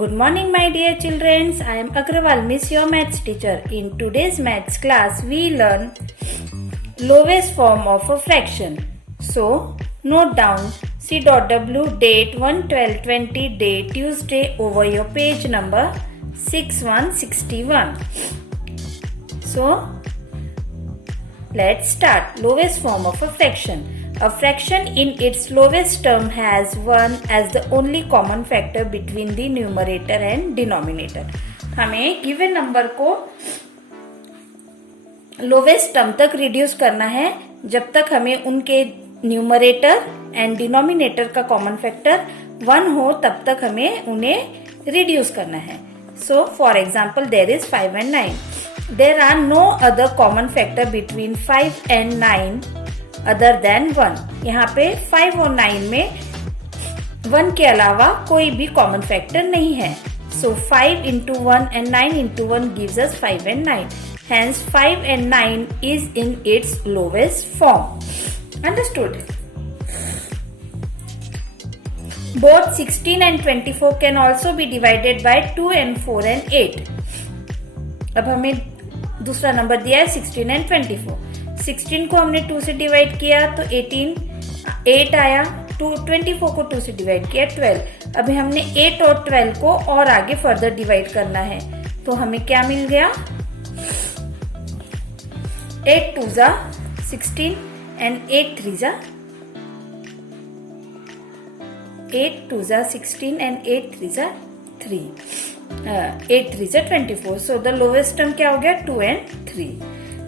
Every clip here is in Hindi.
Good morning, my dear children. I am Agrawal, Miss your maths teacher. In today's maths class, we learn lowest form of a fraction. So, note down C.W. date 1/12/20 day Tuesday over your page number 6161. So, let's start. Lowest form of a fraction. A fraction in its lowest term has 1 as the only common factor between the numerator and denominator. हमें given नंबर को लोवेस्ट टर्म तक रिड्यूस करना है जब तक हमें उनके न्यूमरेटर एंड डिनोमिनेटर का कॉमन फैक्टर 1 हो तब तक हमें उन्हें रिड्यूस करना है. So for example there is 5 and 9. There are no other common factor between 5 and 9 other than 1. यहाँ पे 5 और 9 में 1 के अलावा कोई भी कॉमन फैक्टर नहीं है. सो 5 into 1 and 9 into 1 gives us 5 and 9. Hence 5 and 9 is in its lowest form. Understood? Both 16 and 24 can also be divided by 2 and 4 and 8. अब हमें दूसरा नंबर दिया है 16 and 24. 16 को हमने 2 से डिवाइड किया तो 8 आया. 24 को 2 से डिवाइड किया 12. अभी हमने 8 और 12 को और आगे फर्दर डिवाइड करना है तो हमें क्या मिल गया 8 2 जा 16 and 8 3 जा 8 2 जा 16 and 8 3 जा 3. 8 3 जा 24. So the lowest term क्या हो गया 2 and 3.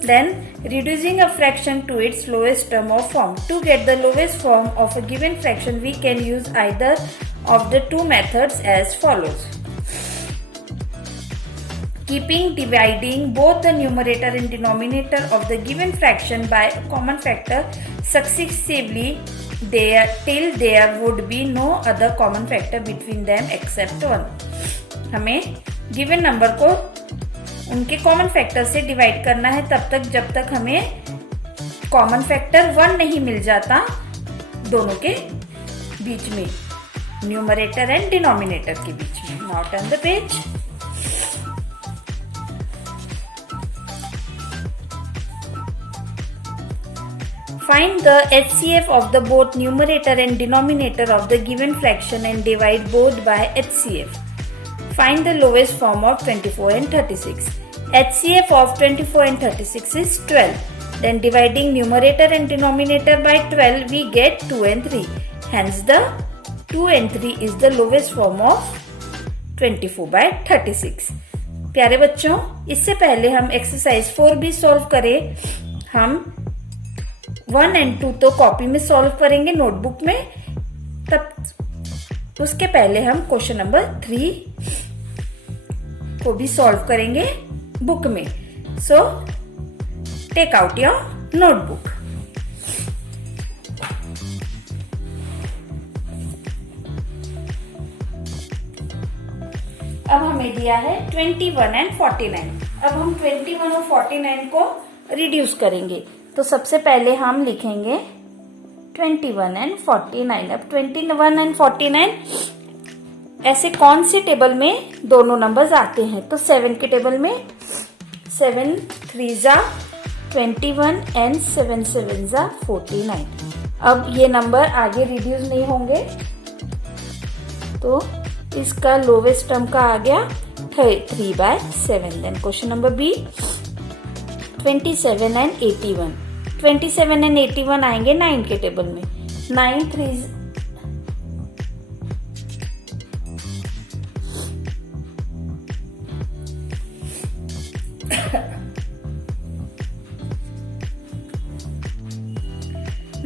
Then reducing a fraction to its lowest term or form. To get the lowest form of a given fraction, we can use either of the two methods as follows. Keeping dividing both the numerator and denominator of the given fraction by a common factor successively till there would be no other common factor between them except 1. हमें given number को उनके कॉमन फैक्टर से डिवाइड करना है तब तक जब तक हमें कॉमन फैक्टर 1 नहीं मिल जाता दोनों के बीच में, न्यूमरेटर एंड डिनोमिनेटर के बीच में. Now turn the page. Find the HCF of the both numerator and denominator of the given fraction and divide both by HCF. Find the lowest form of 24 and 36. HCF of 24 and 36 is 12. Then dividing numerator and denominator by 12 we get 2 and 3. Hence the 2 and 3 is the lowest form of 24 by 36. प्यारे बच्चों, इससे पहले हम एक्सरसाइज 4 भी सॉल्व करें. हम 1 and 2 तो कॉपी में सॉल्व करेंगे नोटबुक में, तब उसके पहले हम क्वेश्चन नंबर 3 को भी सॉल्व करेंगे बुक में. So take out your notebook. अब हमें दिया है 21 and 49. अब हम 21 और 49 को रिड्यूस करेंगे तो सबसे पहले हम लिखेंगे 21 and 49. अब 21 and 49 ऐसे कौन से टेबल में दोनों नंबर्स आते हैं तो 7 के टेबल में 7 3 जा 21 and 7 7 जा 49. अब ये नंबर आगे रिड्यूस नहीं होंगे तो इसका लोवेस्ट टर्म का आ गया 3/7. Then question number B 27 and 81. 27 and 81 आएंगे 9 के टेबल में. 9 3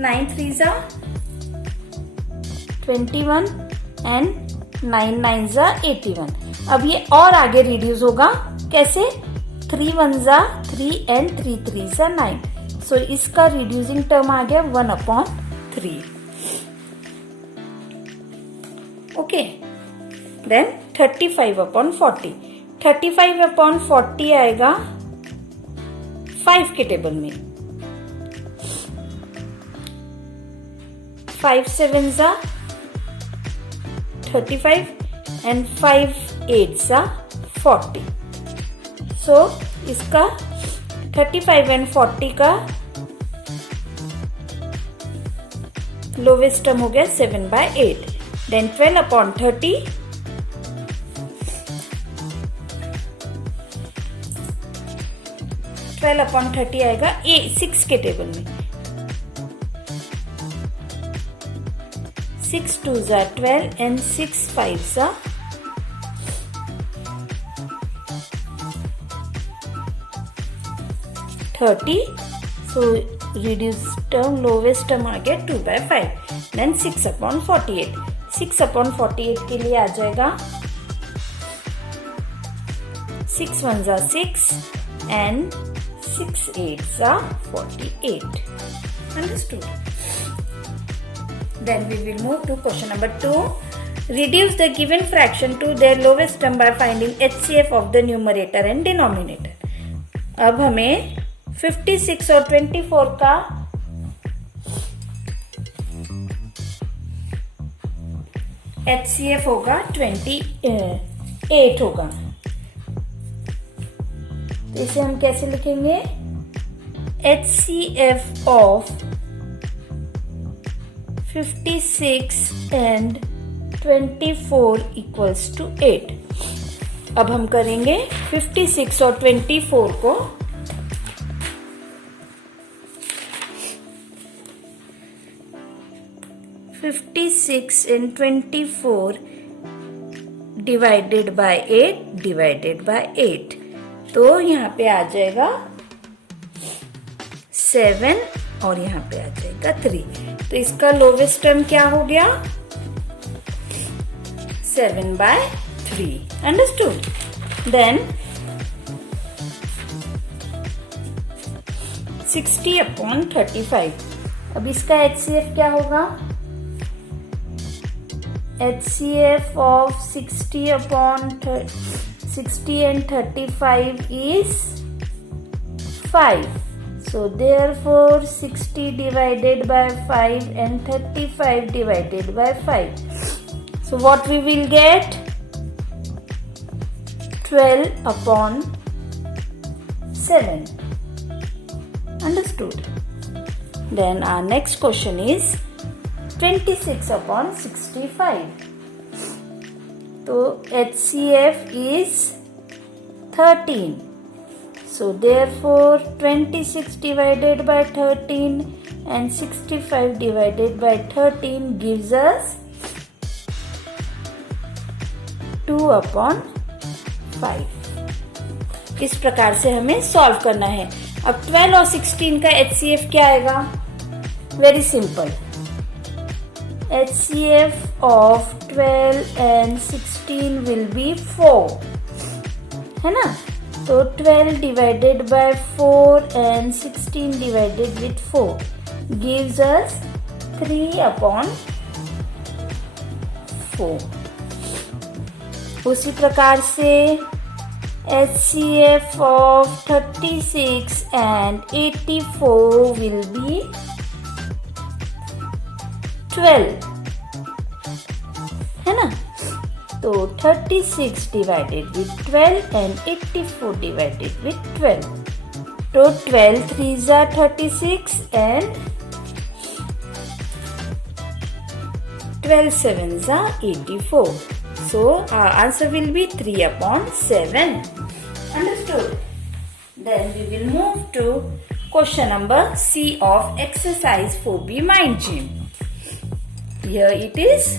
9 3 जा 21 and 9 9 जा 81. अब ये और आगे रिड्यूस होगा कैसे 3 1 जा 3 and 3 3 जा 9. सो इसका रिड्यूसिंग टर्म आ गया 1/3. ओके. देन 35/40. 35/40 आएगा 5 के टेबल में. 5 7 जा 35 and 5 8 सा 40। सो इसका 35 एंड 40 का लोवेस्ट टर्म हो गया 7/8। देन 12 अपॉन 30, 12 अपॉन 30 आएगा 6 के टेबल में। 6 2 ज़ा 12 एंड 6 5 ज़ा 30। सो रिड्यूस टर्म लोवेस्ट टर्म आ गया 2/5। देन 6 अपॉन 48, 6 अपॉन 48 के लिए आ जाएगा 6 1 ज़ा 6 एंड 6 8 ज़ा 48. Understood? Then we will move to question number 2. Reduce the given fraction to their lowest term by finding HCF of the numerator and denominator. अब हमें 56 और 24 का HCF होगा 28 होगा। तो इसे हम कैसे लिखेंगे? HCF of 56 and 24 equals to 8। अब हम करेंगे 56 और 24 को 56 and 24 divided by 8 तो यहाँ पे आ जाएगा 7 और यहाँ पे आ जाएगा 3। तो इसका लोवेस्ट टर्म क्या हो गया? 7/3। अंडरस्टूड? Then 60 upon 35। अब इसका HCF क्या होगा? HCF of 60 upon 60 and 35 is 5. So therefore 60 divided by 5 and 35 divided by 5. So what we will get? 12 upon 7. Understood? Then our next question is 26 upon 65. तो HCF is 13. So therefore 26 divided by 13 and 65 divided by 13 gives us 2 upon 5। इस प्रकार से हमें सॉल्व करना है। अब 12 और 16 का HCF क्या आएगा? Very simple. HCF of 12 and 16 will be 4, है ना? तो 12 divided by 4 and 16 divided with 4 gives us 3 upon 4। उसी प्रकार से HCF of 36 and 84 will be 12, है ना? तो 36 divided with 12 and 84 divided with 12. तो 12 3s are 36 and 12 7s are 84. So our answer will be 3 upon 7. Understood? Then we will move to question number C of exercise 4B mind gym. Here it is.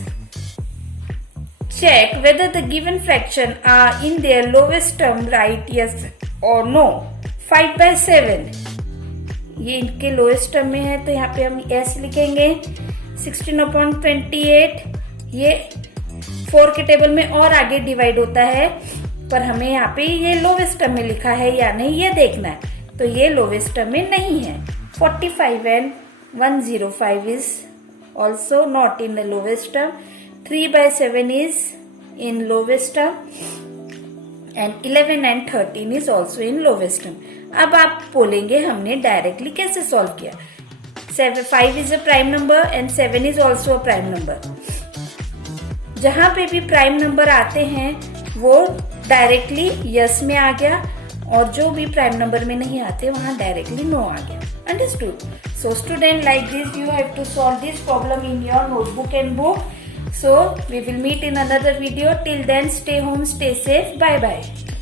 Check whether the given fraction are in their lowest term, right yes or no. 5/7 ये इनके लोएस्ट टर्म में है, तो यहाँ पे हम ऐसे लिखेंगे 16 upon 28। ये 4 के टेबल में और आगे डिवाइड होता है, पर हमें यहाँ पे ये लोवेस्ट टर्म में लिखा है या नहीं ये देखना है। तो ये लोवेस्ट टर्म में नहीं है। 45 and 105 is also not in the lowest term. 3/7 is in lowest term and 11 and 13 is also in lowest term. अब आप बोलेंगे हमने डायरेक्टली कैसे सॉल्व किया? 5 is a prime number and 7 is also a prime number. जहां पे भी प्राइम नंबर आते हैं वो डायरेक्टली यस में आ गया, और जो भी प्राइम नंबर में नहीं आते वहां डायरेक्टली नो आ गया. Understood? So student, like this you have to solve this problem in your notebook and book. So we will meet in another video. Till then, stay home, stay safe. Bye bye.